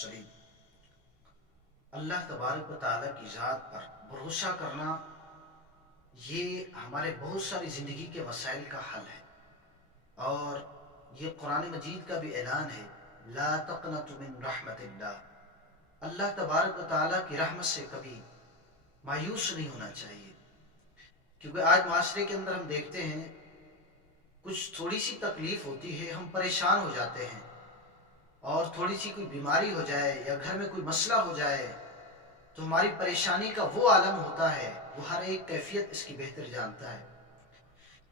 सलीम। अल्लाह तबारक व तआला की ज़ात पर भरोसा करना ये हमारे बहुत सारी ज़िंदगी के मसाइल का हल है। और ये कुरान मजीद का भी ऐलान है, ला तक़नतु मिन रहमतिल्लाह। अल्लाह तबारक व तआला की रहमत से कभी मायूस नहीं होना चाहिए, क्योंकि आज माशरे के अंदर हम देखते हैं कुछ थोड़ी सी तकलीफ़ होती है, हम परेशान हो जाते हैं, और थोड़ी सी कोई बीमारी हो जाए या घर में कोई मसला हो जाए तो हमारी परेशानी का वो आलम होता है, वो हर एक कैफियत इसकी बेहतर जानता है।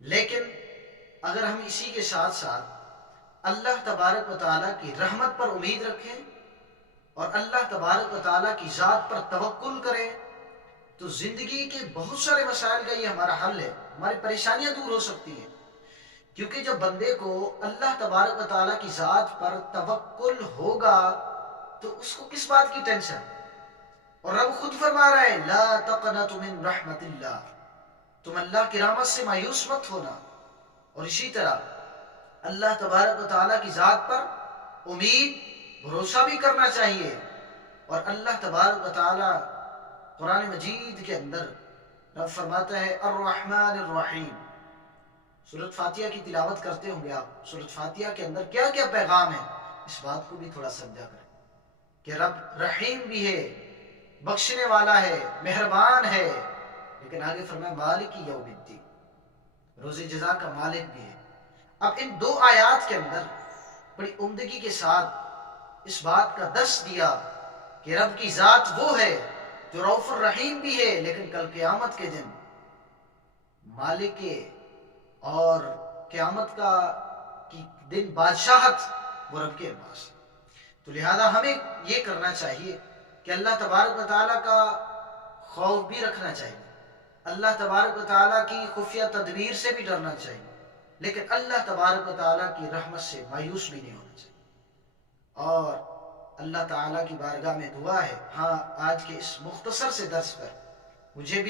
लेकिन अगर हम इसी के साथ साथ अल्लाह तबारक व तआला की रहमत पर उम्मीद रखें और अल्लाह तबारक व तआला की ज़ात पर तवक्कुल करें तो ज़िंदगी के बहुत सारे मसाइल का ये हमारा हल है, हमारी परेशानियां दूर हो सकती हैं। क्योंकि जब बंदे को अल्लाह तबारक व तआला की ज़ात पर तवक्कुल होगा तो उसको किस बात की टेंशन। और रब खुद फरमा रहा है, ला तक़नतु मिन रहमतिल्लाह, तुम अल्लाह की रहमत से मायूस मत होना। और इसी तरह अल्लाह तबारक व तआला की ज़ात पर उम्मीद भरोसा भी करना चाहिए। और अल्लाह तबारक व तआला कुरान मजीद के अंदर रब फरमाता है, अर्रहमान अर्रहीम। सूरत फातिहा की तिलावत करते होंगे आप, सूरत फातिहा के अंदर क्या क्या पैगाम है, इस बात को भी थोड़ा समझा करें कि रब रहीम भी है, बख्शने वाला है, मेहरबान है, लेकिन आगे फरमाया मालिक यौमिद्दीन, रोज़े जज़ा का मालिक भी है। अब इन दो आयात के अंदर बड़ी उम्दगी के साथ इस बात का दर्स दिया कि रब की ज़ात वो है जो रऊफ़ुर रहीम भी है, लेकिन कल क़यामत के दिन मालिक और क़यामत का की दिन बादशाहत वो रब के पास। तो लिहाजा हमें ये करना चाहिए कि अल्लाह तबारक व तआला का खौफ भी रखना चाहिए, अल्लाह तबारक व तआला की खुफिया तदबीर से भी डरना चाहिए, लेकिन अल्लाह तबारक व तआला की रहमत से मायूस भी नहीं होना चाहिए। और अल्लाह ताला की बारगाह में दुआ है, हाँ, आज के इस मुख्तसर से दर्स पर मुझे भी